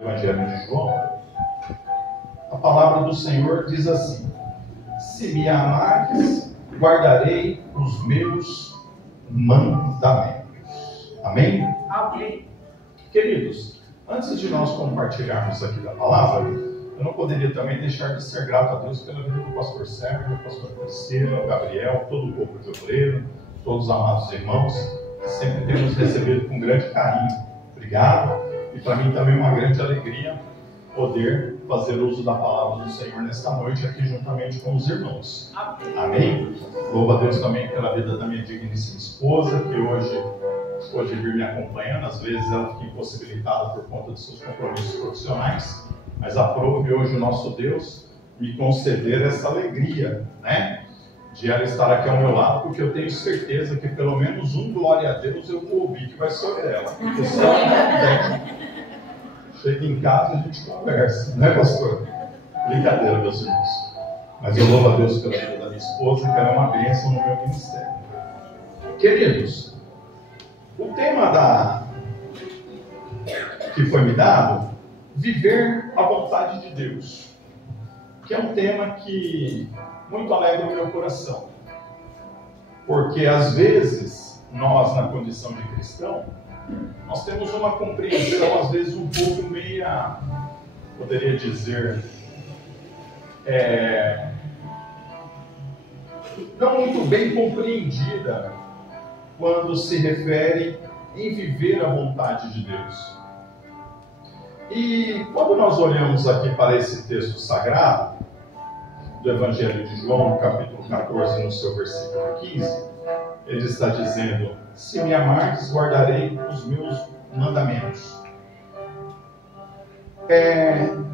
Evangelho de João, a palavra do Senhor diz assim: se me amares, guardarei os meus mandamentos. Amém? Amém. Queridos, antes de nós compartilharmos aqui da palavra, eu não poderia também deixar de ser grato a Deus pela vida do pastor Sérgio, do pastor Priscila, o Gabriel, todo o corpo de obreiro, todos os amados irmãos, que sempre temos recebido com grande carinho. Obrigado. E para mim também é uma grande alegria poder fazer uso da palavra do Senhor nesta noite aqui juntamente com os irmãos. Amém? Louvo a Deus também pela vida da minha digníssima esposa, que hoje pode vir me acompanhando. Às vezes ela fica impossibilitada por conta dos seus compromissos profissionais, mas aprove hoje o nosso Deus me conceder essa alegria, né? De ela estar aqui ao meu lado, porque eu tenho certeza que pelo menos um glória a Deus eu vou ouvir, que vai ser ela. Porque se ela não puder, chega em casa e a gente conversa, não é, pastor? Brincadeira, meus irmãos. Mas eu louvo a Deus pela vida da minha esposa, que ela é uma bênção no meu ministério. Queridos, o tema que foi me dado, viver a vontade de Deus, que é um tema que muito alegra o meu coração, porque às vezes nós, na condição de cristão, nós temos uma compreensão às vezes um pouco meia, poderia dizer, não muito bem compreendida quando se refere em viver a vontade de Deus. E quando nós olhamos aqui para esse texto sagrado do Evangelho de João, no capítulo 14, no seu versículo 15, ele está dizendo: se me amardes, guardarei os meus mandamentos.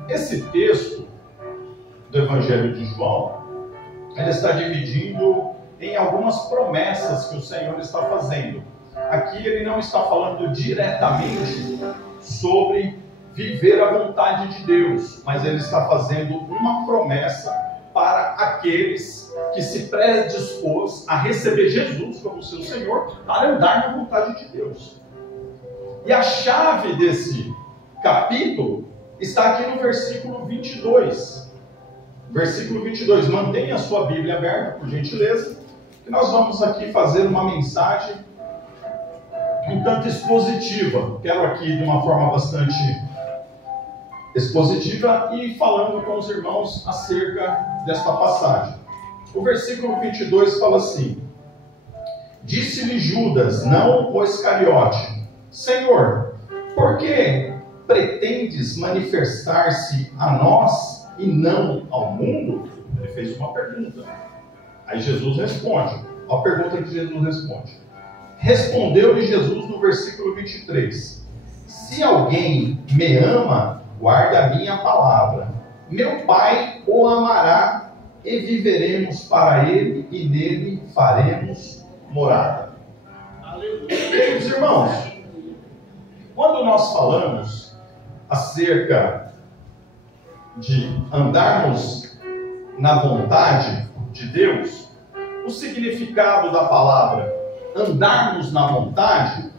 Esse texto do Evangelho de João, ele está dividindo em algumas promessas que o Senhor está fazendo. Aqui ele não está falando diretamente sobre viver a vontade de Deus, mas ele está fazendo uma promessa para aqueles que se predispôs a receber Jesus como seu Senhor, para andar na vontade de Deus. E a chave desse capítulo está aqui no versículo 22. Versículo 22, mantenha a sua Bíblia aberta, por gentileza, que nós vamos aqui fazer uma mensagem um tanto expositiva. Quero aqui de uma forma bastante expositiva e falando com os irmãos acerca desta passagem. O versículo 22 fala assim: disse-lhe Judas, não o Iscariote: Senhor, por que pretendes manifestar-se a nós e não ao mundo? Ele fez uma pergunta. Aí Jesus responde. Olha a pergunta que Jesus responde. Respondeu-lhe Jesus no versículo 23: se alguém me ama, guarda a minha palavra. Meu Pai o amará e viveremos para ele e nele faremos morada. Queridos irmãos, quando nós falamos acerca de andarmos na vontade de Deus, o significado da palavra andarmos na vontade,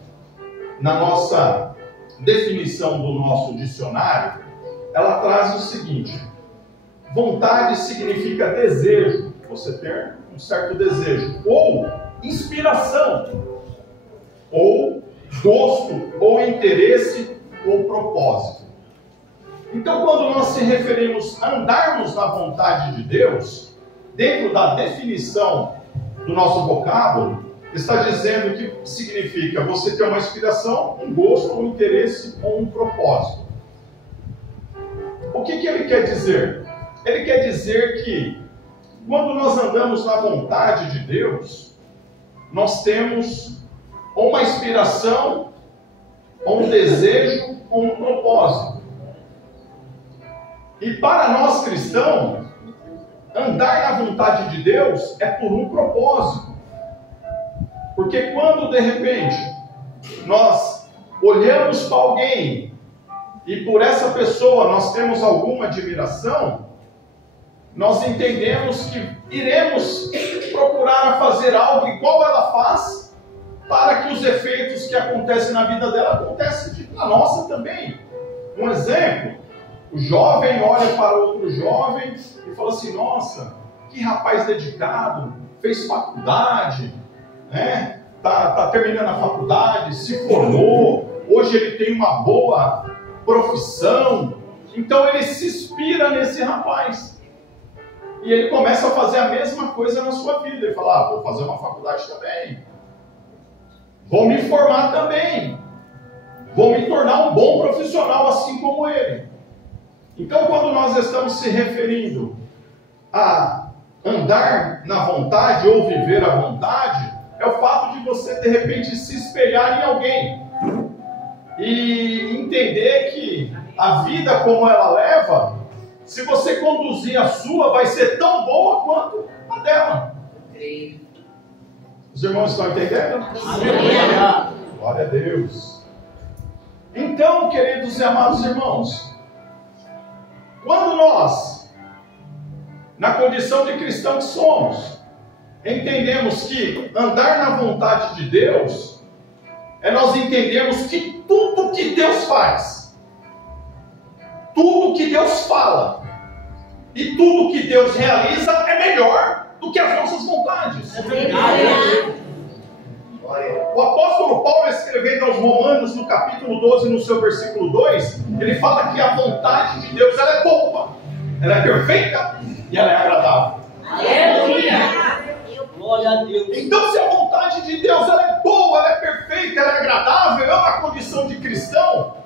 na nossa definição do nosso dicionário, ela traz o seguinte: vontade significa desejo, você ter um certo desejo, ou inspiração, ou gosto, ou interesse, ou propósito. Então, quando nós se referimos a andarmos na vontade de Deus, dentro da definição do nosso vocábulo, está dizendo que significa você ter uma inspiração, um gosto, um interesse ou um propósito. O que ele quer dizer? Ele quer dizer que quando nós andamos na vontade de Deus, nós temos ou uma inspiração, ou um desejo, ou um propósito. E para nós cristãos, andar na vontade de Deus é por um propósito. Porque quando de repente nós olhamos para alguém e por essa pessoa nós temos alguma admiração, nós entendemos que iremos procurar fazer algo igual ela faz, para que os efeitos que acontecem na vida dela acontecem na nossa também. Um exemplo, o jovem olha para outro jovem e fala assim, nossa, que rapaz dedicado, fez faculdade, né? Tá terminando a faculdade, se formou, hoje ele tem uma boa profissão, então ele se inspira nesse rapaz. E ele começa a fazer a mesma coisa na sua vida. Ele fala, vou fazer uma faculdade também, vou me formar também, vou me tornar um bom profissional assim como ele. Então, quando nós estamos se referindo a andar na vontade ou viver à vontade, é o fato de você, de repente, se espelhar em alguém e entender que a vida como ela leva, se você conduzir a sua, vai ser tão boa quanto a dela. Os irmãos estão entendendo? Aleluia. Glória a Deus. Então, queridos e amados irmãos, quando nós, na condição de cristão que somos, entendemos que andar na vontade de Deus é nós entendermos que tudo que Deus faz, tudo que Deus fala e tudo que Deus realiza é melhor do que as nossas vontades. É verdade. O apóstolo Paulo, escrevendo aos Romanos, no capítulo 12, no seu versículo 2, ele fala que a vontade de Deus ela é boa, ela é perfeita e ela é agradável. Aleluia! Glória a Deus. Então, se a vontade de Deus ela é boa, ela é perfeita, ela é agradável, eu, na condição de cristão,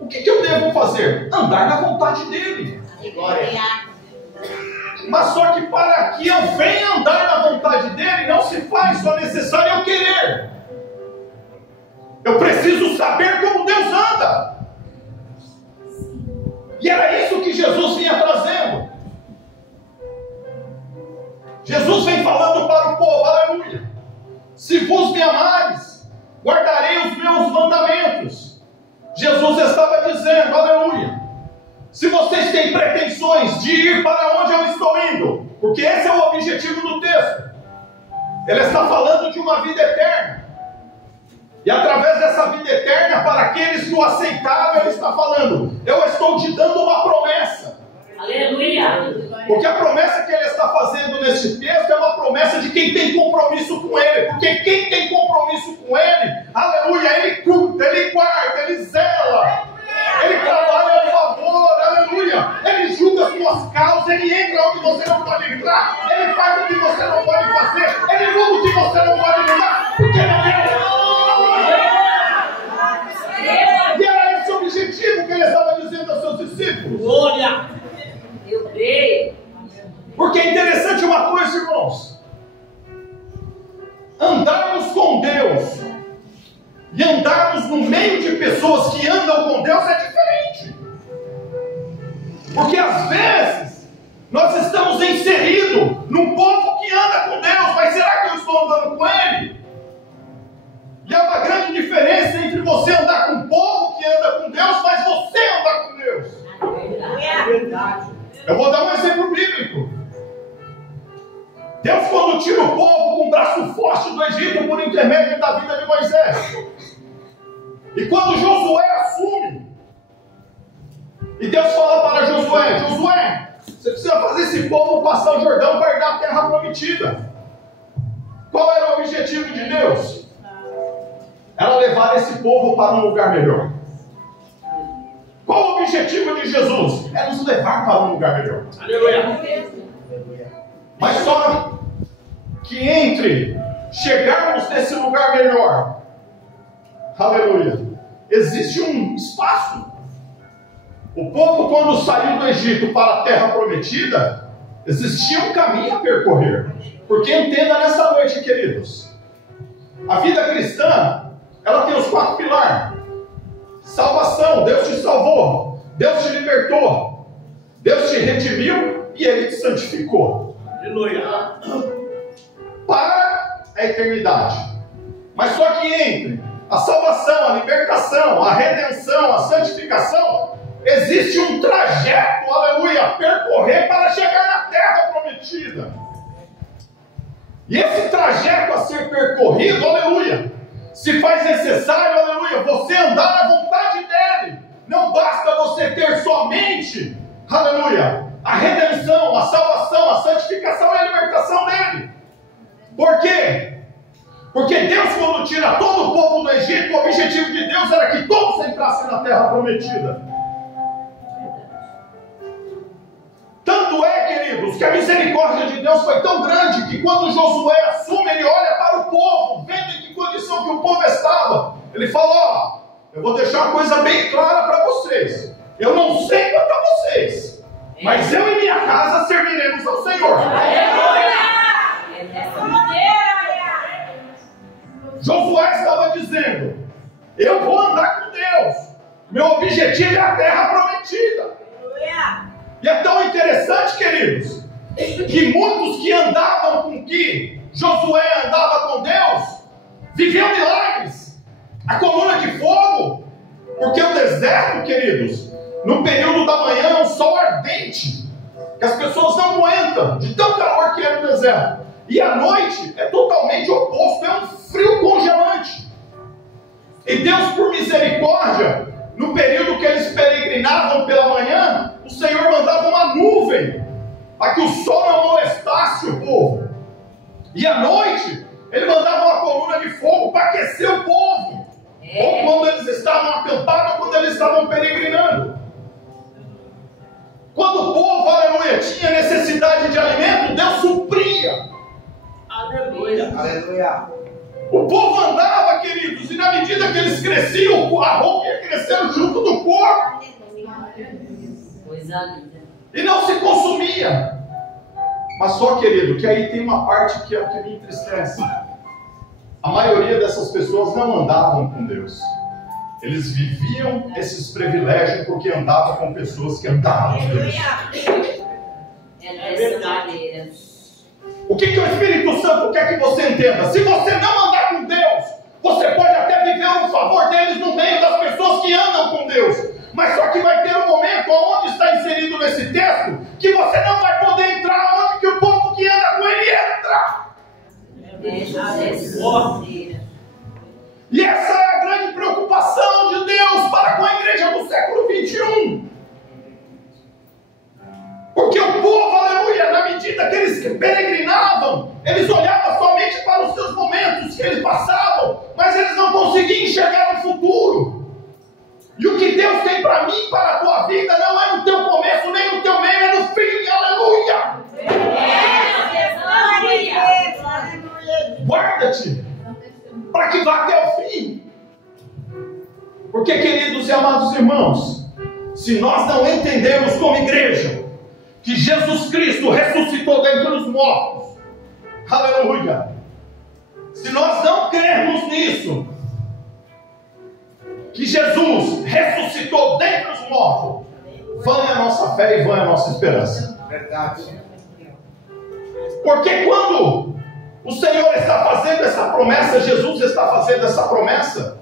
o que eu devo fazer? Andar na vontade dele. Glória. Mas só que para que eu venha andar na vontade dele, não se faz só necessário eu querer. Eu preciso saber como Deus anda. E era isso que Jesus vinha trazendo. Jesus vem falando para o povo, aleluia. Se vos me amares, guardarei os meus mandamentos. Jesus estava dizendo, aleluia. Se vocês têm pretensões de ir para onde eu estou indo, porque esse é o objetivo do texto, ele está falando de uma vida eterna, e através dessa vida eterna, para aqueles que o aceitaram, ele está falando, eu estou te dando uma promessa. Aleluia! Porque a promessa que ele está fazendo nesse texto é uma promessa de quem tem compromisso com ele, porque quem tem compromisso com ele, aleluia, ele cuida, ele guarda, ele zela, ele trabalha a favor, aleluia, ele julga as suas causas, ele entra onde você não pode entrar, ele faz o que você não pode fazer, ele muda o que você não pode mudar, porque ele é Deus. E era esse o objetivo que ele estava dizendo aos seus discípulos. Glória! Eu creio. Porque é interessante uma coisa, irmãos, andarmos com Deus e andarmos no meio de pessoas que andam com Deus é diferente. Porque às vezes nós estamos inseridos num povo que anda com Deus, mas será que eu estou andando com Ele? E há uma grande diferença entre você andar com um povo que anda com Deus, mas você andar com Deus. É verdade. Eu vou dar um exemplo bíblico. Deus, quando tira o povo com o braço forte do Egito por intermédio da vida de Moisés, e quando Josué assume, e Deus fala para Josué, Josué, você precisa fazer esse povo passar o Jordão para herdar a terra prometida. Qual era o objetivo de Deus? Era levar esse povo para um lugar melhor. Qual o objetivo de Jesus? É nos levar para um lugar melhor. Aleluia. Mas só que entre chegarmos nesse lugar melhor, aleluia, existe um espaço. O povo, quando saiu do Egito para a terra prometida, existia um caminho a percorrer. Porque entenda nessa noite, queridos, a vida cristã, ela tem os 4 pilares. Salvação, Deus te salvou, Deus te libertou, Deus te redimiu e Ele te santificou. Aleluia. Para a eternidade. Mas só que entre a salvação, a libertação, a redenção, a santificação, existe um trajeto, aleluia, a percorrer para chegar na terra prometida. E esse trajeto a ser percorrido, aleluia, se faz necessário, aleluia, você andar na vontade dEle. não basta você ter somente, aleluia, a redenção, a salvação, a santificação e a libertação dele. Por quê? Porque Deus, quando tira todo o povo do Egito, o objetivo de Deus era que todos entrassem na terra prometida. Tanto é, queridos, que a misericórdia de Deus foi tão grande que quando Josué assume, ele olha para o povo, vendo em que condição que o povo estava. Ele fala: ó, eu vou deixar uma coisa bem clara para vocês. Eu não sei quanto a vocês, mas eu e minha casa serviremos ao Senhor. Josué estava dizendo: eu vou andar com Deus. Meu objetivo é a terra prometida. E é tão interessante, queridos, que muitos que andavam com que Josué andava com Deus, viviam milagres. A coluna de fogo, porque o deserto, queridos, no período da manhã é um sol ardente, que as pessoas não aguentam, de tão calor que é no deserto. E à noite é totalmente oposto, é um frio congelante. E Deus, por misericórdia, no período que eles peregrinavam pela manhã, o Senhor mandava uma nuvem, para que o sol não molestasse o povo. E à noite, Ele mandava uma coluna de fogo para aquecer o povo. Ou quando eles estavam acampados, ou quando eles estavam peregrinando. Quando o povo, aleluia, tinha necessidade de alimento, Deus supria. Aleluia. Aleluia. O povo andava, queridos, e na medida que eles cresciam, a roupa ia crescendo junto do corpo. Coisa linda. E não se consumia. Mas só, querido, que aí tem uma parte que é o que me entristece. A maioria dessas pessoas não andavam com Deus. Eles viviam esses privilégios porque andavam com pessoas que andavam com Deus. É dessa maneira. O que o Espírito Santo quer que você entenda? Se você não andar com Deus, você pode até viver o favor deles no meio das pessoas que andam com Deus. Mas só que vai ter um momento onde está inserido nesse texto que você não vai poder entrar onde que o povo que anda com ele entra. E essa é a grande preocupação de Deus para com a igreja do século 21. Porque o povo, aleluia, na medida que eles peregrinavam, eles olhavam somente para os seus momentos que eles passavam, mas eles não conseguiam enxergar o futuro. E o que Deus tem para mim, para a tua vida, não é no teu começo, nem no teu meio, é no fim, aleluia! Guarda-te, para que vá até o fim. Porque, queridos e amados irmãos, se nós não entendermos como igreja, que Jesus Cristo ressuscitou dentre os mortos, aleluia, se nós não crermos nisso, que Jesus ressuscitou dentre os mortos, vã é a nossa fé e vã é a nossa esperança. Verdade. Porque quando o Senhor está fazendo essa promessa, Jesus está fazendo essa promessa,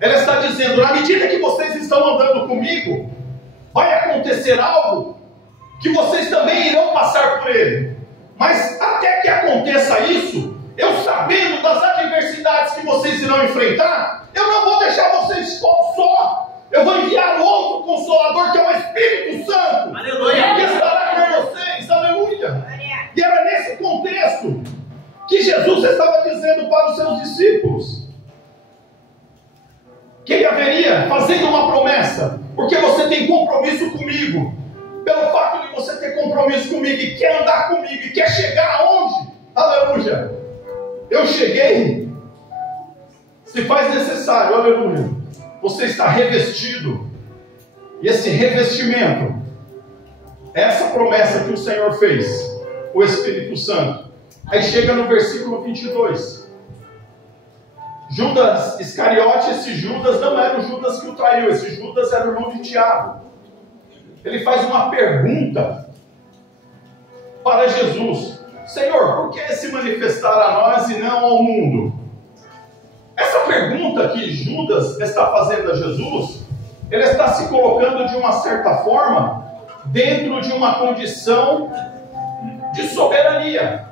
Ele está dizendo: na medida que vocês estão andando comigo, vai acontecer algo que vocês também irão passar por ele. Mas até que aconteça isso, eu sabendo das adversidades que vocês irão enfrentar, eu não vou deixar vocês só. Eu vou enviar outro Consolador, que é o Espírito Santo. Aleluia. Que estará com vocês. Aleluia. E era nesse contexto que Jesus estava dizendo para os seus discípulos que Ele haveria fazendo uma promessa, porque você tem compromisso comigo. Pelo fato de você ter compromisso comigo e quer andar comigo e quer chegar aonde? Aleluia. Eu cheguei. Se faz necessário, aleluia, você está revestido. E esse revestimento, essa promessa que o Senhor fez, o Espírito Santo. Aí chega no versículo 22. Judas Iscariote, esse Judas não era o Judas que o traiu, esse Judas era o irmão de Tiago. Ele faz uma pergunta para Jesus: Senhor, por que se manifestar a nós e não ao mundo? Essa pergunta que Judas está fazendo a Jesus, ele está se colocando de uma certa forma dentro de uma condição de soberania.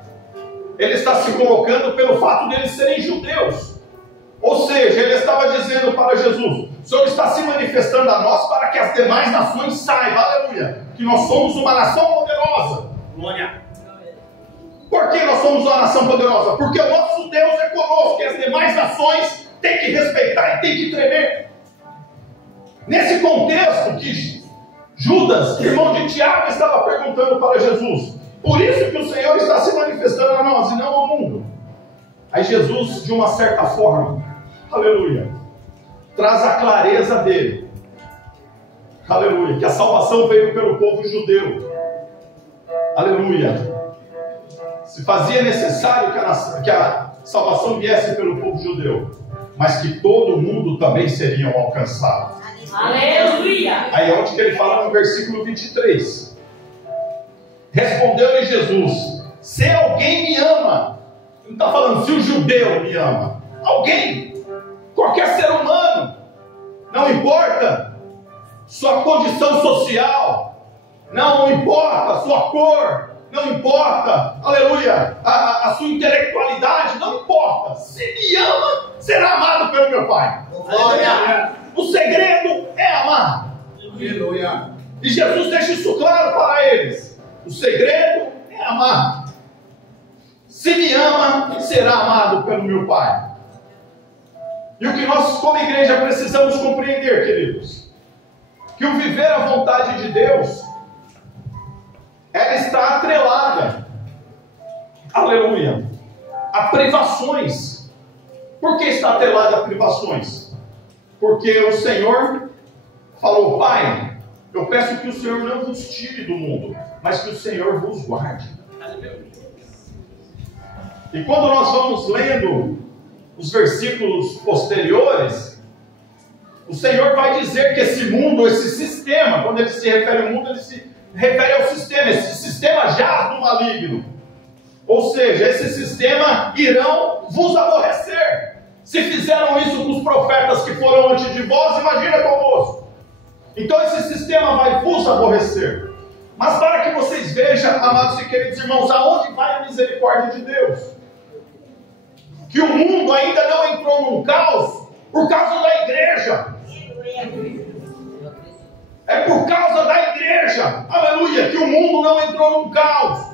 Ele está se colocando pelo fato de eles serem judeus. Ou seja, ele estava dizendo para Jesus: O Senhor está se manifestando a nós para que as demais nações saibam, aleluia, que nós somos uma nação poderosa. Glória. Por que nós somos uma nação poderosa? Porque o nosso Deus é conosco e as demais nações têm que respeitar e têm que tremer. Nesse contexto que Judas, irmão de Tiago, estava perguntando para Jesus, por isso que o Senhor está se manifestando a nós e não ao mundo. Aí Jesus, de uma certa forma, aleluia, traz a clareza dele, aleluia, que a salvação veio pelo povo judeu, aleluia. Se fazia necessário que a salvação viesse pelo povo judeu, mas que todo mundo também seriam alcançados. Aleluia! Aí é onde que ele fala no versículo 23. Respondeu-lhe Jesus, se alguém me ama, não está falando se o judeu me ama, alguém, qualquer ser humano, não importa sua condição social, não importa a sua cor, não importa, aleluia, a sua intelectualidade, não importa, se me ama, será amado pelo meu Pai. Glória. O segredo é amar. Aleluia. E Jesus deixa isso claro para eles. O segredo é amar. Se me ama, será amado pelo meu Pai. E o que nós, como igreja, precisamos compreender, queridos, que o viver a vontade de Deus, ela está atrelada, aleluia, a privações. Por que está atrelada a privações? Porque o Senhor falou, Pai, eu peço que o Senhor não vos tire do mundo, mas que o Senhor vos guarde. E quando nós vamos lendo os versículos posteriores, o Senhor vai dizer que esse mundo, esse sistema, quando ele se refere ao mundo, ele se refere ao sistema. Esse sistema jaz no maligno. Ou seja, esse sistema irão vos aborrecer. Se fizeram isso com os profetas que foram antes de vós, imagina convosco. Então esse sistema vai vos aborrecer. Mas para que vocês vejam, amados e queridos irmãos, aonde vai a misericórdia de Deus? Que o mundo ainda não entrou num caos por causa da igreja. É por causa da igreja, aleluia, que o mundo não entrou num caos.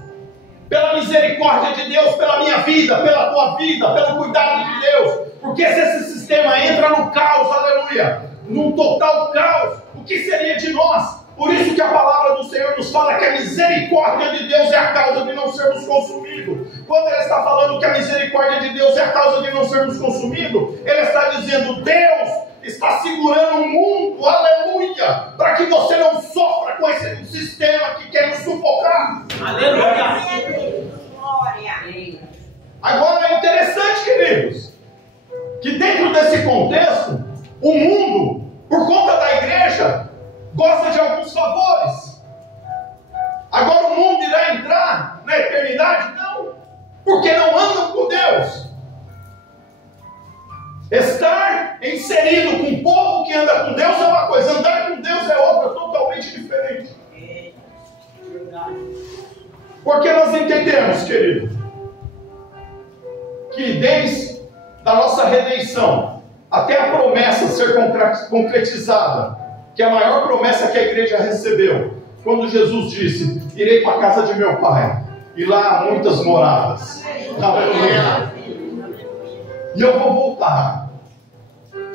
Pela misericórdia de Deus, pela minha vida, pela tua vida, pelo cuidado de Deus. Porque se esse sistema entra no caos, aleluia, num total caos, o que seria de nós? Por isso que a palavra do Senhor nos fala que a misericórdia de Deus é a causa de não sermos consumidos. Quando ele está falando que a misericórdia de Deus é a causa de não sermos consumidos, ele está dizendo, Deus está segurando o mundo, aleluia, para que você não sofra com esse sistema que quer nos sufocar. Aleluia. Agora é interessante, queridos, que dentro desse contexto, o mundo, por conta da igreja, gosta de alguns favores. Agora o mundo irá entrar na eternidade? Não, porque não andam com Deus. Estar inserido com o povo que anda com Deus é uma coisa, andar com Deus é outra, totalmente diferente. Porque nós entendemos, querido, que desde a nossa redenção até a promessa ser concretizada, que é a maior promessa que a igreja recebeu, quando Jesus disse, irei para a casa de meu Pai, e lá há muitas moradas. Aleluia. E eu vou voltar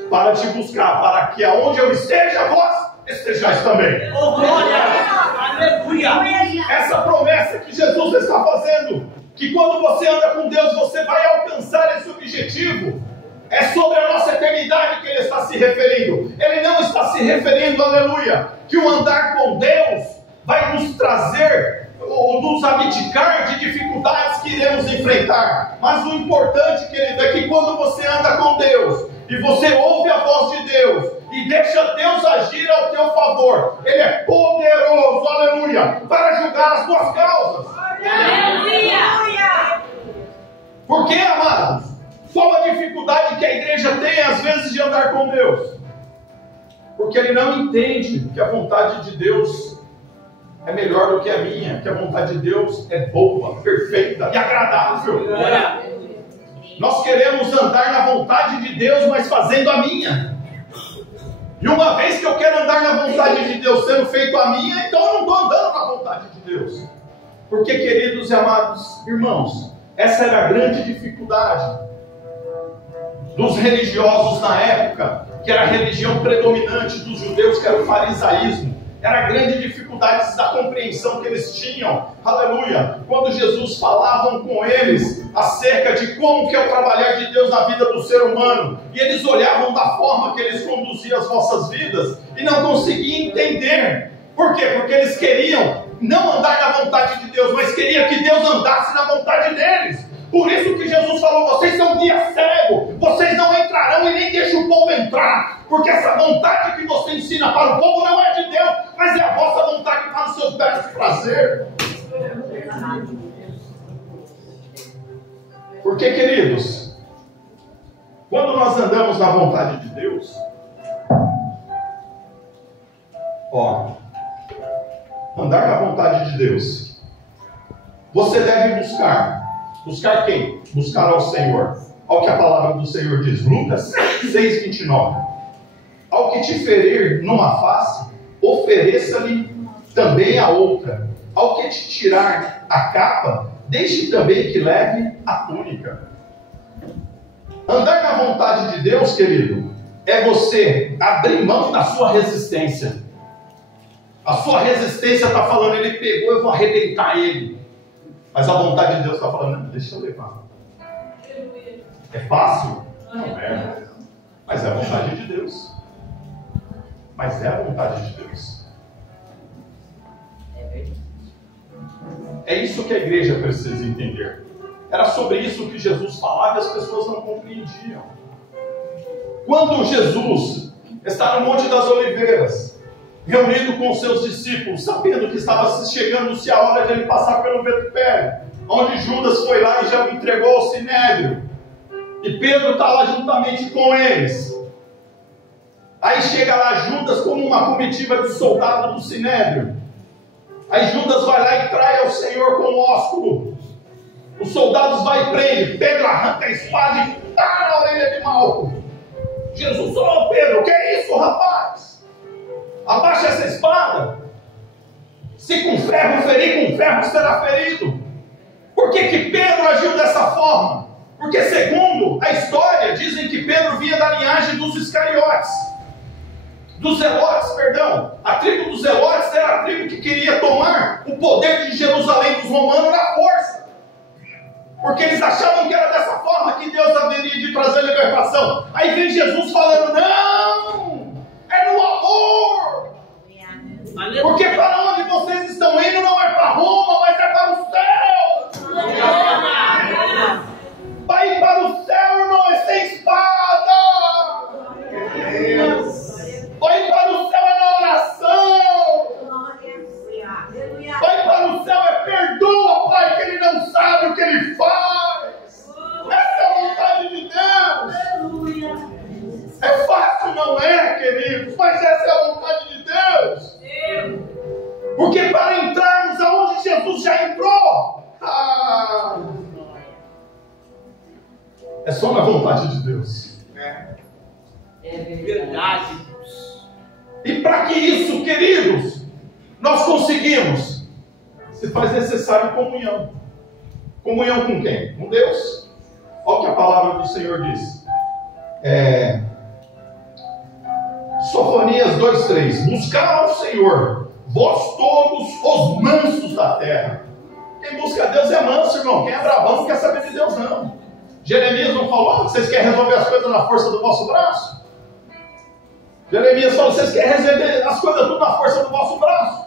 para te buscar, para que aonde eu esteja, vós estejais também. Oh, glória! Aleluia! Essa promessa que Jesus está fazendo, que quando você anda com Deus, você vai alcançar esse objetivo, é sobre a nossa eternidade que ele está se referindo. Ele não está se referindo, aleluia, que o andar com Deus vai nos trazer ou nos abdicar de dificuldades que iremos enfrentar. Mas o importante, querido, é que quando você anda com Deus e você ouve a voz de Deus e deixa Deus agir ao teu favor, Ele é poderoso, aleluia, para julgar as tuas causas. Aleluia! Por quê, amados? Qual a dificuldade que a igreja tem às vezes de andar com Deus? Porque ele não entende que a vontade de Deus é melhor do que a minha, que a vontade de Deus é boa, perfeita e agradável. Nós queremos andar na vontade de Deus, mas fazendo a minha. E uma vez que eu quero andar na vontade de Deus sendo feito a minha, então eu não estou andando na vontade de Deus. Porque, queridos e amados irmãos, essa era a grande dificuldade dos religiosos na época, que era a religião predominante dos judeus, que era o farisaísmo. Era a grande dificuldade da compreensão que eles tinham, aleluia, quando Jesus falava com eles acerca de como que é o trabalhar de Deus na vida do ser humano, e eles olhavam da forma que eles conduziam as vossas vidas, e não conseguiam entender. Por quê? Porque eles queriam não andar na vontade de Deus, mas queriam que Deus andasse na vontade deles. Por isso que Jesus falou: vocês são guia cego, vocês não entrarão e nem deixam o povo entrar, porque essa vontade que você ensina para o povo não é de Deus, mas é a vossa vontade para os seus belos prazer. Porque, queridos, quando nós andamos na vontade de Deus, andar na vontade de Deus, você deve buscar quem? Buscar ao Senhor. Olha o que a palavra do Senhor diz, Lucas 6,29. Ao que te ferir numa face, ofereça-lhe também a outra. Ao que te tirar a capa, deixe também que leve a túnica. Andar na vontade de Deus, querido, é você abrir mão da sua resistência. A sua resistência está falando: ele pegou, eu vou arrebentar ele. Mas a vontade de Deus está falando: não, deixa eu levar. É fácil? Não é. Mas é a vontade de Deus. Mas é a vontade de Deus. É isso que a igreja precisa entender. Era sobre isso que Jesus falava e as pessoas não compreendiam. Quando Jesus está no Monte das Oliveiras, reunido com seus discípulos, sabendo que estava chegando-se a hora de ele passar pelo Betfé, onde Judas foi lá e já o entregou ao Sinédrio, e Pedro está lá juntamente com eles. Aí chega lá Judas como uma comitiva de soldado do Sinédrio. Aí Judas vai lá e trai ao Senhor com o ósculo. Os soldados vão e prendem. Pedro arranca a espada e dá na orelha de Malco. Jesus: ô Pedro, o que é isso, rapaz? Abaixa essa espada. Se com ferro ferir, com ferro será ferido. Por que Pedro agiu dessa forma? Porque, segundo a história, dizem que Pedro vinha da linhagem dos Iscariotes. Dos Zelotes, perdão. A tribo dos Zelotes era a tribo que queria tomar o poder de Jerusalém dos romanos na força. Porque eles achavam que era dessa forma que Deus haveria de trazer libertação. Aí vem Jesus falando: não! É no amor! Porque para onde vocês estão indo não é para Roma, mas é para o céu! Vai para o céu, irmão, é sem espada! Vai para o céu é na oração! Vai para o céu é perdoa, Pai, que ele não sabe o que ele faz! Essa é a vontade de Deus! É fácil, não é, queridos? Mas essa é a vontade de Deus! Porque para entrarmos aonde Jesus já entrou, é só na vontade de Deus. É verdade. E para que isso, queridos, nós conseguimos, se faz necessário comunhão. Comunhão com quem? Com Deus. Olha o que a palavra do Senhor diz. Sofonias 2,3. Buscar ao Senhor, vós todos os mansos da terra. Quem busca a Deus é manso, irmão. Quem é bravão não quer saber de Deus, não. Jeremias não falou que vocês querem resolver as coisas na força do vosso braço? Jeremias falou: vocês querem resolver as coisas tudo na força do vosso braço?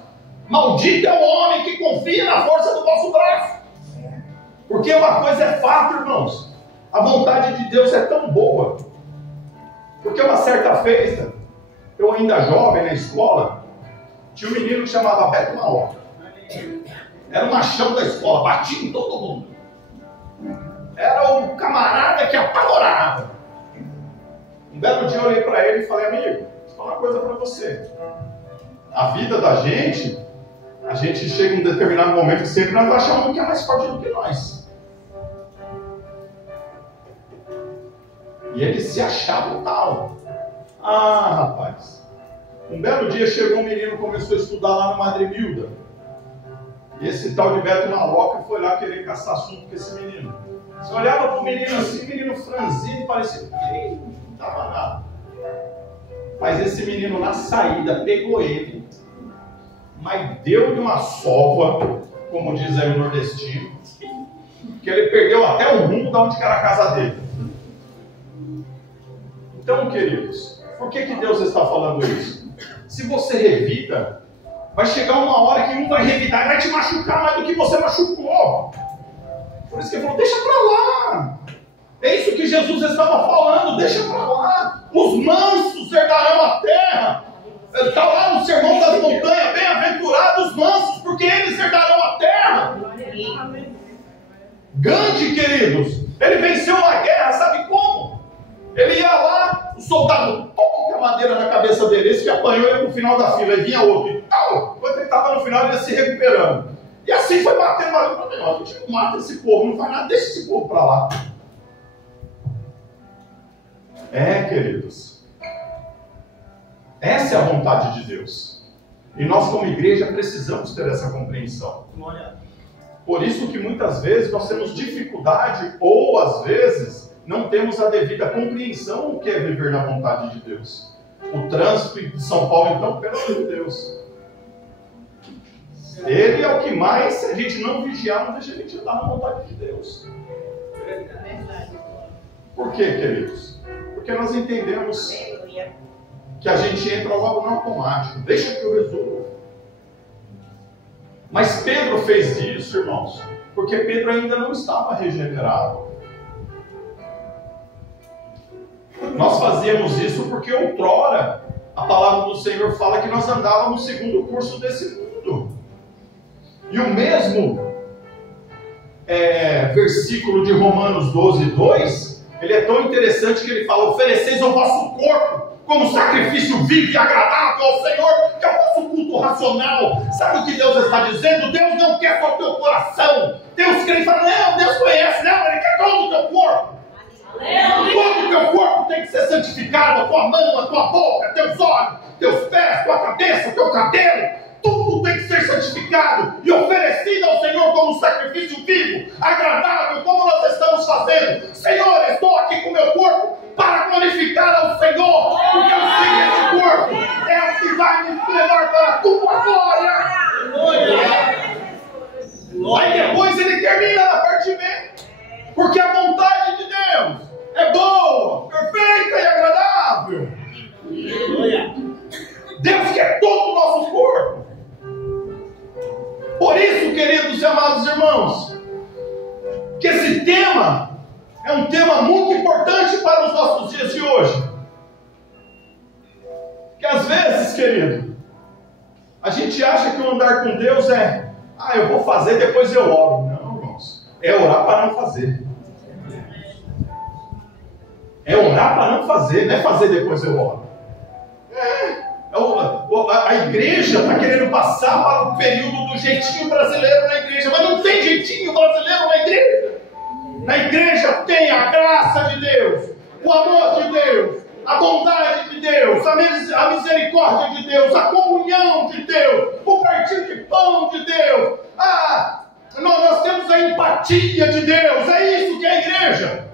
Maldito é o homem que confia na força do vosso braço. Porque uma coisa é fato, irmãos. A vontade de Deus é tão boa. Porque uma certa feita, eu ainda jovem na escola, tinha um menino que chamava Beto Maloca. Era o machão da escola, batia em todo mundo. Era o camarada que apavorava. Um belo dia eu olhei para ele e falei: amigo, vou falar uma coisa para você. A vida da gente, a gente chega em um determinado momento que sempre nós achamos que é mais forte do que nós. E ele se achava tal. Ah, rapaz, Um belo dia chegou um menino, começou a estudar lá no Madre Milda. E esse tal de Beto Maloca foi lá querer caçar assunto com esse menino. Você olhava para o menino assim, menino franzino, parecia que não dava nada. Mas esse menino na saída pegou ele, mas deu-lhe uma sova, como diz aí o nordestino, que ele perdeu até o rumo de onde era a casa dele. Então, queridos, por que Deus está falando isso? Se você revida, vai chegar uma hora que um vai revidar e vai te machucar mais do que você machucou. Por isso que ele falou, deixa para lá. É isso que Jesus estava falando, deixa para lá. Os mansos herdarão a terra. Está lá no Sermão das Montanhas, bem-aventurados os mansos, porque eles herdarão a terra. Gandhi, queridos, ele venceu uma guerra, sabe como? Ele ia lá, o soldado toca a madeira na cabeça dele, esse que apanhou ele pro final da fila, e vinha outro, e tal. Enquanto ele estava no final, ele ia se recuperando. E assim foi batendo, a gente não mata esse povo, não faz nada, deixa esse povo para lá. Queridos, essa é a vontade de Deus. E nós como igreja precisamos ter essa compreensão. Por isso que muitas vezes nós temos dificuldade, ou às vezes não temos a devida compreensão do que é viver na vontade de Deus. O trânsito de São Paulo, então, pelo amor de Deus, ele é o que mais, se a gente não vigiar, não deixa a gente andar na vontade de Deus. Por quê, queridos? Porque nós entendemos que a gente entra logo no automático. Deixa que eu resolvo. Mas Pedro fez isso, irmãos, porque Pedro ainda não estava regenerado. Nós fazíamos isso porque outrora a palavra do Senhor fala que nós andávamos segundo o curso desse mundo. E o mesmo versículo de Romanos 12:2, ele é tão interessante que ele fala: ofereceis o vosso corpo como sacrifício vivo e agradável ao Senhor, que é o vosso culto racional. Sabe o que Deus está dizendo? Deus não quer só o teu coração. Deus crê e fala: não, Deus conhece, não, Ele quer todo o teu corpo. Todo o teu corpo tem que ser santificado, a tua mão, a tua boca, teus olhos, teus pés, tua cabeça, teu cabelo. Tudo tem que ser santificado e oferecido ao Senhor como um sacrifício vivo, agradável, como nós estamos fazendo. Senhor, estou aqui com o meu corpo para glorificar ao Senhor, porque eu sei que esse corpo é o que vai me levar para a tua glória. Aí depois ele termina na parte B, porque a vontade de Deus é boa, perfeita e agradável. Deus quer todo o nosso corpo. Por isso, queridos e amados irmãos, que esse tema é um tema muito importante para os nossos dias de hoje. Que às vezes, querido, a gente acha que o andar com Deus é: eu vou fazer, depois eu oro. Não, irmãos, é orar para não fazer. É orar para não fazer, não é fazer depois eu oro. A igreja está querendo passar para o período do jeitinho brasileiro na igreja, mas não tem jeitinho brasileiro na igreja. Na igreja tem a graça de Deus, o amor de Deus, a bondade de Deus, a misericórdia de Deus, a comunhão de Deus, o partir de pão de Deus. Nós temos a empatia de Deus, é isso que é a igreja.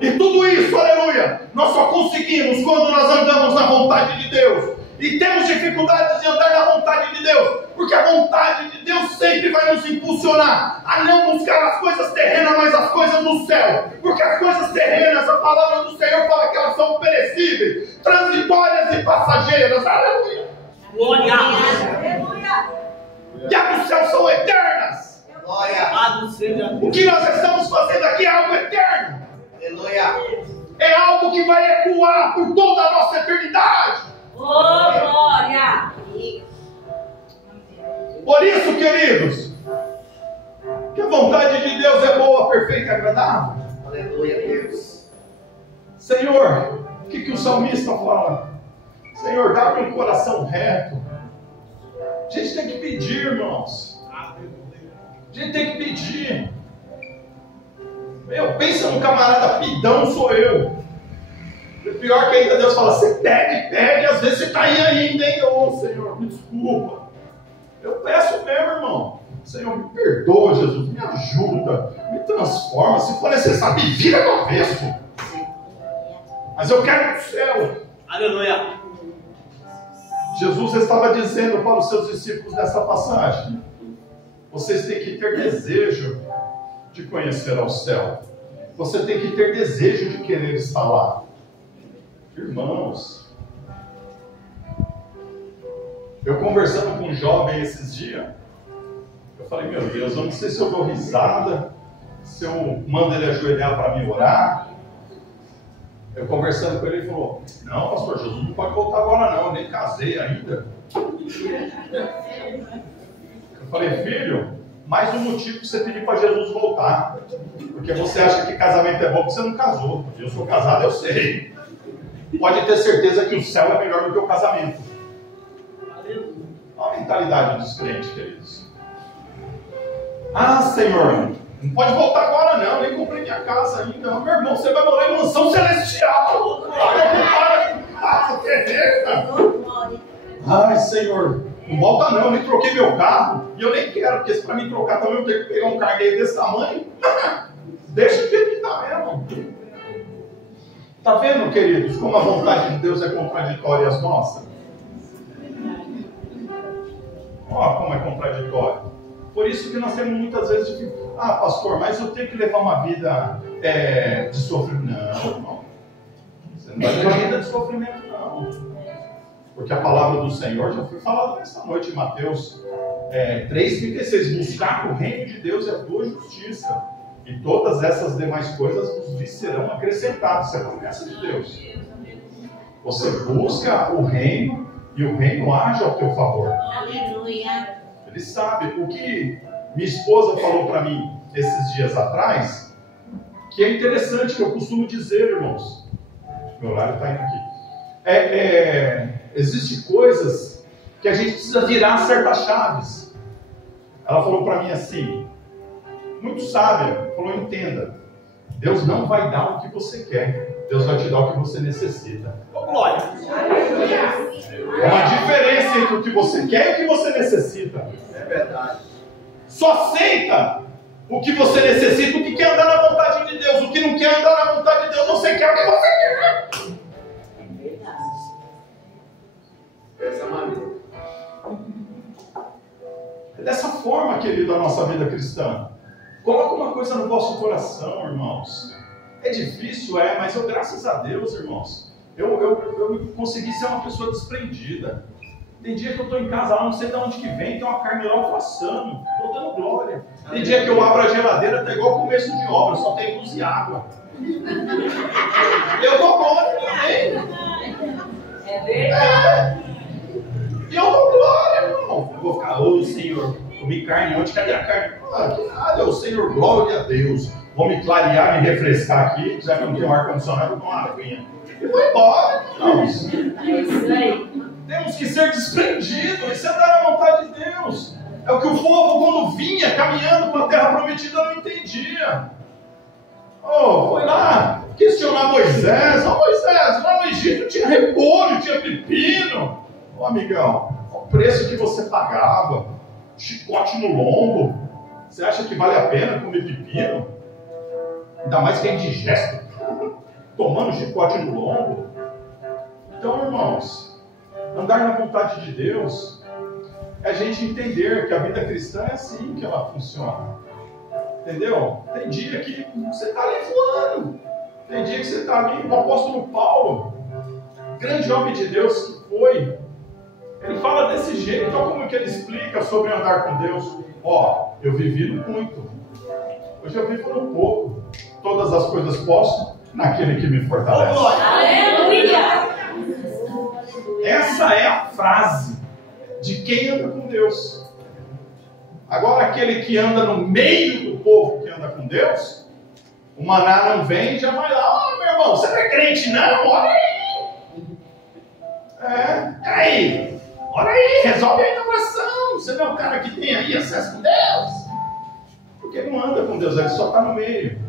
E tudo isso, aleluia, nós só conseguimos quando nós andamos na vontade de Deus. E temos dificuldades de andar na vontade de Deus, porque a vontade de Deus sempre vai nos impulsionar a não buscar as coisas terrenas, mas as coisas do céu. Porque as coisas terrenas, a palavra do Senhor fala que elas são perecíveis, transitórias e passageiras. Aleluia! Glória! E as do céu são eternas. Glória! O que nós estamos fazendo aqui é algo eterno. Aleluia! É algo que vai ecoar por toda a nossa eternidade. Glória! Por isso, queridos, que a vontade de Deus é boa, perfeita e agradável. Aleluia, Deus. Senhor, o que o salmista fala? Senhor, dá-me um coração reto. A gente tem que pedir, irmãos. A gente tem que pedir. Pensa no camarada pidão, sou eu. Pior que ainda Deus fala, você pede, às vezes você está aí ainda, hein? Ô Senhor, me desculpa. Eu peço mesmo, irmão. Senhor, me perdoa, Jesus, me ajuda, me transforma. Se for necessário, me vira do avesso. Mas eu quero ir para o céu. Aleluia. Jesus estava dizendo para os seus discípulos nessa passagem: vocês têm que ter desejo de conhecer ao céu. Você tem que ter desejo de querer estar lá. Irmãos, eu conversando com um jovem esses dias, eu falei, meu Deus, eu não sei se eu dou risada, se eu mando ele ajoelhar para me orar. Eu conversando com ele, ele falou, não, pastor, Jesus não pode voltar agora não, eu nem casei ainda. Eu falei, filho, mais um motivo para você pedir para Jesus voltar. Porque você acha que casamento é bom porque você não casou. Eu sou casado, eu sei. Pode ter certeza que o céu é melhor do que o casamento. Olha a mentalidade dos crentes, queridos. Ah, Senhor, não pode voltar agora não, nem comprei minha casa ainda. Meu irmão, você vai morar em mansão celestial. Para com casa terrena. Ai, Senhor, não volta não, eu nem troquei meu carro. E eu nem quero, porque se para mim trocar também eu tenho que pegar um cargueiro desse tamanho. Deixa de acreditar mesmo. Está vendo, queridos, como a vontade de Deus é contraditória às nossas? Olha como é contraditório. Por isso que nós temos muitas vezes de pastor, mas eu tenho que levar uma vida de sofrimento. Não, irmão. Você não vai levar uma vida de sofrimento, não. Porque a palavra do Senhor já foi falada nessa noite em Mateus 3,36. Buscar o reino de Deus e a tua justiça. E todas essas demais coisas vos serão acrescentadas. Isso é a promessa de Deus. Você busca o reino e o reino age ao teu favor. Aleluia. Ele sabe. O que minha esposa falou para mim esses dias atrás, que é interessante, que eu costumo dizer, irmãos. Meu horário está indo aqui. Existem coisas que a gente precisa virar certas chaves. Ela falou para mim assim, muito sábia, falou, entenda, Deus não vai dar o que você quer, Deus vai te dar o que você necessita. Ô, glória. É uma diferença entre o que você quer e o que você necessita. É verdade. Só aceita o que você necessita, o que quer andar na vontade de Deus. O que não quer andar na vontade de Deus, você quer o que você quer. É verdade. Dessa maneira. É dessa forma, querido, a nossa vida cristã. Coloca uma coisa no vosso coração, irmãos. É difícil, mas eu, graças a Deus, irmãos, eu consegui ser uma pessoa desprendida. Tem dia que eu estou em casa lá, não sei de onde que vem, tem uma carne lá, eu estou assando, estou dando glória. Tem dia que eu abro a geladeira, está igual o começo de obra, só tem luz e água. Eu dou glória também. É verdade. E eu dou glória, irmão. Eu vou ficar, ô Senhor, comi carne ontem, cadê a carne? Que nada, o Senhor, glória a Deus. Vou me clarear, me refrescar aqui, já que eu não tenho ar-condicionado, eu dou uma aguinha. E vou embora, irmãos. É isso aí. Temos que ser desprendidos, isso é dar a vontade de Deus. É o que o povo, quando vinha caminhando para a terra prometida, não entendia. Foi lá questionar Moisés. Moisés, lá no Egito tinha repolho, tinha pepino. Amigão, olha o preço que você pagava. Chicote no lombo. Você acha que vale a pena comer pepino? Ainda mais que é indigesto. Tomando chicote no lombo. Então, irmãos, andar na vontade de Deus é a gente entender que a vida cristã é assim que ela funciona. Entendeu? Tem dia que você está ali voando. Tem dia que você está ali, o apóstolo Paulo, grande homem de Deus que foi, ele fala desse jeito. Então como que ele explica sobre andar com Deus? Eu vivi no muito, hoje eu vivo no pouco. Todas as coisas posso naquele que me fortalece. Aleluia. Essa é a frase de quem anda com Deus. Agora aquele que anda no meio do povo que anda com Deus, o maná não vem e já vai lá, meu irmão, você não é crente não? Olha aí. Olha aí, resolve aí na oração. Você não é o cara que tem aí acesso com Deus. Porque não anda com Deus, ele só está no meio.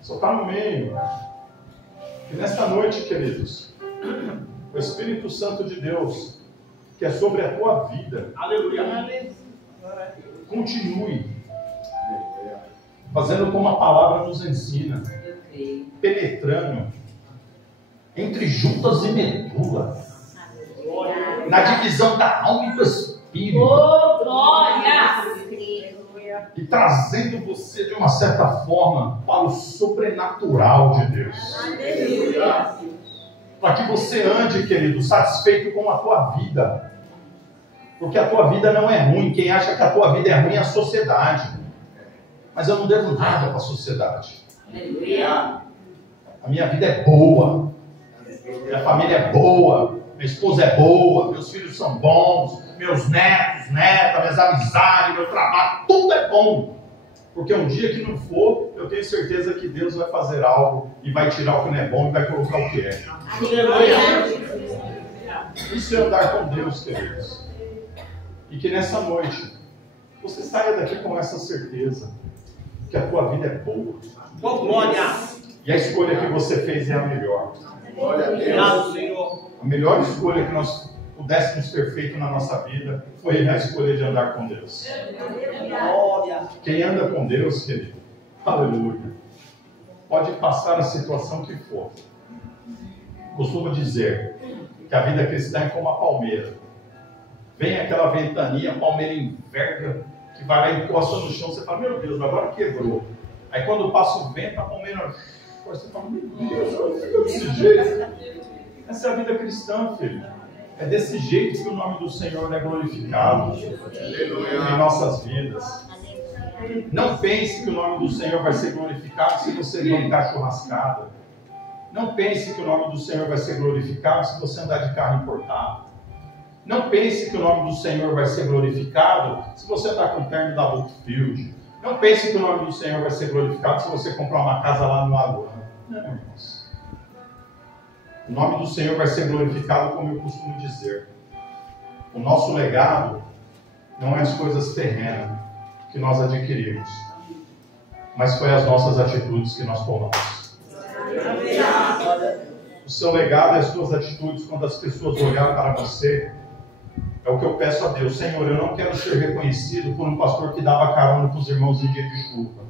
Só está no meio. E nesta noite, queridos, o Espírito Santo de Deus, que é sobre a tua vida, Aleluia. continue fazendo como a palavra nos ensina, Eu creio. penetrando entre juntas e medulas, na divisão da alma e do espírito, Oh, glória! e trazendo você de uma certa forma para o sobrenatural de Deus, para que você ande, querido, satisfeito com a tua vida, porque a tua vida não é ruim. Quem acha que a tua vida é ruim é a sociedade, mas eu não devo nada para a sociedade. Aleluia. A minha vida é boa, minha família é boa, minha esposa é boa, meus filhos são bons, meus netos, netas, minhas amizades, meu trabalho, tudo é bom. Porque um dia que não for, eu tenho certeza que Deus vai fazer algo e vai tirar o que não é bom e vai colocar o que é. Isso é andar com Deus, queridos. E que nessa noite você saia daqui com essa certeza que a tua vida é boa. Com glória. E a escolha que você fez é a melhor. Glória a Deus, Senhor. A melhor escolha que nós pudéssemos ter feito na nossa vida foi a escolha de andar com Deus. Glória. Quem anda com Deus, querido, aleluia, pode passar a situação que for. Costumo dizer que a vida cristã é como a palmeira. Vem aquela ventania, a palmeira enverga, que vai lá e encosta no chão, você fala, meu Deus, agora quebrou. Aí quando passa o vento, a palmeira, você fala, meu Deus, fica desse jeito. Essa é a vida cristã, filho. É desse jeito que o nome do Senhor é glorificado em nossas vidas. Não pense que o nome do Senhor vai ser glorificado se você bancar churrascada. Não pense que o nome do Senhor vai ser glorificado se você andar de carro importado. Não pense que o nome do Senhor vai ser glorificado se você andar com o terno da Bookfield. Não pense que o nome do Senhor vai ser glorificado se você comprar uma casa lá no Aruana. Não, irmãos. O nome do Senhor vai ser glorificado, como eu costumo dizer. O nosso legado não é as coisas terrenas que nós adquirimos, mas foi as nossas atitudes que nós tomamos. O seu legado é as suas atitudes quando as pessoas olharem para você. É o que eu peço a Deus. Senhor, eu não quero ser reconhecido por um pastor que dava carona para os irmãos em dia de chuva.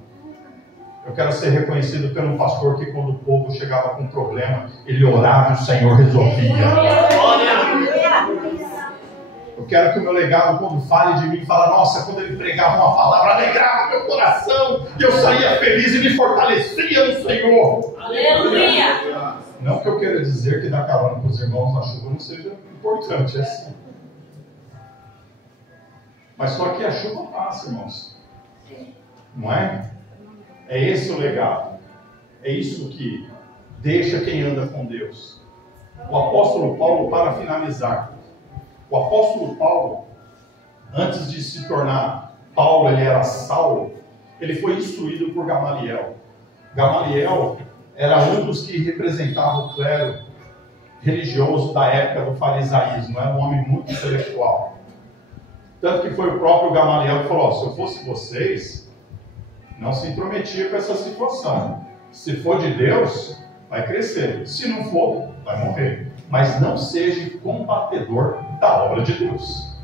Eu quero ser reconhecido por um pastor que, quando o povo chegava com um problema, ele orava e o Senhor resolvia. Eu quero que o meu legado, quando fale de mim, fale, nossa, quando ele pregava uma palavra, alegrava meu coração, e eu saía feliz e me fortalecia no Senhor. Aleluia. Não que eu queira dizer que dar carona para os irmãos na chuva não seja importante, é assim. Mas só que a chuva passa, irmãos. Não é? É esse o legado. É isso que deixa quem anda com Deus. O apóstolo Paulo, para finalizar, o apóstolo Paulo, antes de se tornar Paulo, ele era Saulo, ele foi instruído por Gamaliel. Gamaliel era um dos que representava o clero religioso da época do farisaísmo, era um homem muito intelectual. Tanto que foi o próprio Gamaliel que falou, se eu fosse vocês, não se intrometia com essa situação. Se for de Deus, vai crescer. Se não for, vai morrer. Mas não seja combatedor da obra de Deus.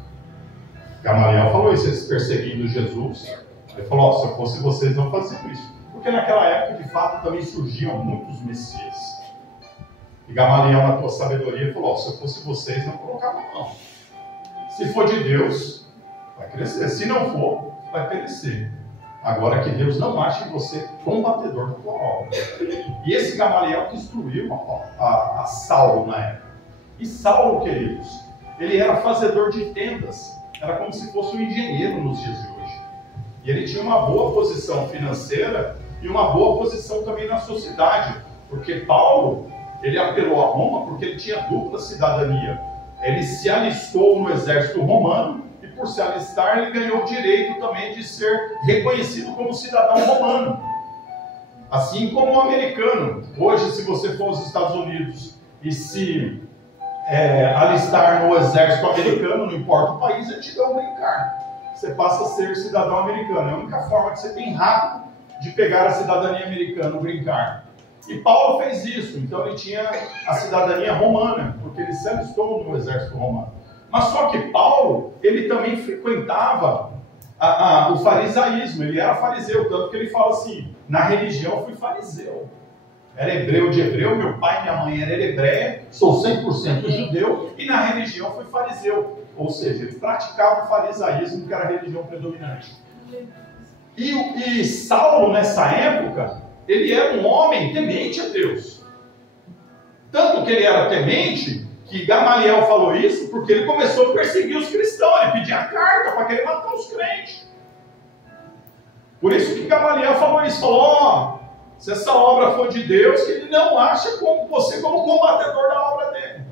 Gamaliel falou isso, eles perseguindo Jesus. Ele falou, se eu fosse vocês, não faziam isso. Porque naquela época, de fato, também surgiam muitos messias. E Gamaliel, na tua sabedoria, falou, se eu fosse vocês, não colocava a mão. Se for de Deus, vai crescer. Se não for, vai perecer. Agora que Deus não ache você combatedor da tua obra. E esse Gamaliel que instruiu a Saulo na época. E Saulo, queridos, ele era fazedor de tendas. Era como se fosse um engenheiro nos dias de hoje. E ele tinha uma boa posição financeira e uma boa posição também na sociedade. Porque Paulo, ele apelou a Roma porque ele tinha dupla cidadania. Ele se alistou no exército romano e por se alistar ele ganhou o direito também de ser reconhecido como cidadão romano. Assim como o americano. Hoje, se você for aos Estados Unidos e se alistar no exército americano, não importa o país, ele te dá um green card. Você passa a ser cidadão americano. É a única forma que você tem rápido de pegar a cidadania americana, o green card. E Paulo fez isso, então ele tinha a cidadania romana, porque ele se alistou no exército romano. Mas só que Paulo, ele também frequentava o farisaísmo, ele era fariseu, tanto que ele fala assim, na religião fui fariseu. Era hebreu de hebreu, meu pai e minha mãe eram hebreia, sou 100% judeu, e na religião fui fariseu. Ou seja, ele praticava o farisaísmo, que era a religião predominante. E Saulo, nessa época, ele era um homem temente a Deus. Tanto que ele era temente, que Gamaliel falou isso, porque ele começou a perseguir os cristãos, ele pedia carta para querer matar os crentes. Por isso que Gamaliel falou isso, falou, se essa obra for de Deus, que ele não acha como você como combatedor da obra dele.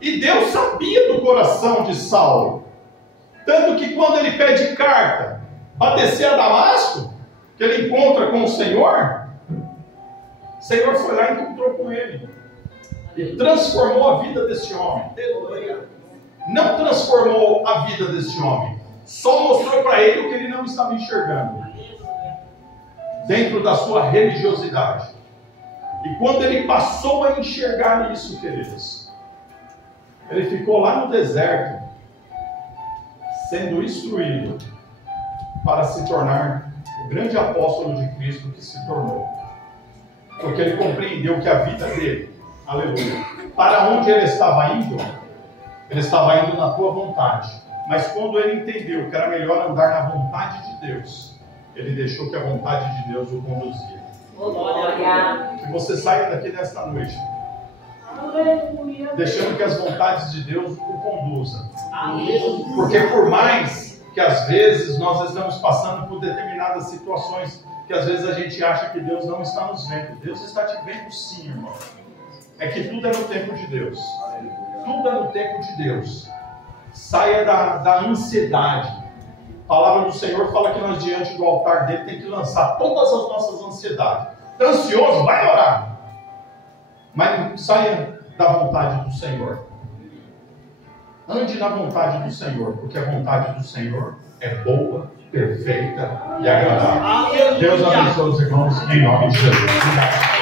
E Deus sabia do coração de Saulo. Tanto que quando ele pede carta para descer a Damasco, que ele encontra com o Senhor foi lá e encontrou com ele. E transformou a vida desse homem. Não transformou a vida desse homem. Só mostrou para ele o que ele não estava enxergando. Dentro da sua religiosidade. E quando ele passou a enxergar isso, queridos, ele ficou lá no deserto, sendo instruído para se tornar o grande apóstolo de Cristo que se tornou. Porque ele compreendeu que a vida dele, aleluia, para onde ele estava indo na tua vontade. Mas quando ele entendeu que era melhor andar na vontade de Deus, ele deixou que a vontade de Deus o conduzia. Glória. Que você saia daqui nesta noite, deixando que as vontades de Deus o conduzam. Porque por mais que às vezes nós estamos passando por determinadas situações, que às vezes a gente acha que Deus não está nos vendo. Deus está te vendo sim, irmão. É que tudo é no tempo de Deus. Tudo é no tempo de Deus. Saia da ansiedade. A palavra do Senhor fala que nós diante do altar dele tem que lançar todas as nossas ansiedades. Está ansioso? Vai orar. Mas saia da vontade do Senhor. Ande na vontade do Senhor, porque a vontade do Senhor é boa, perfeita e agradável. Deus abençoe os irmãos em nome de Jesus. Obrigado.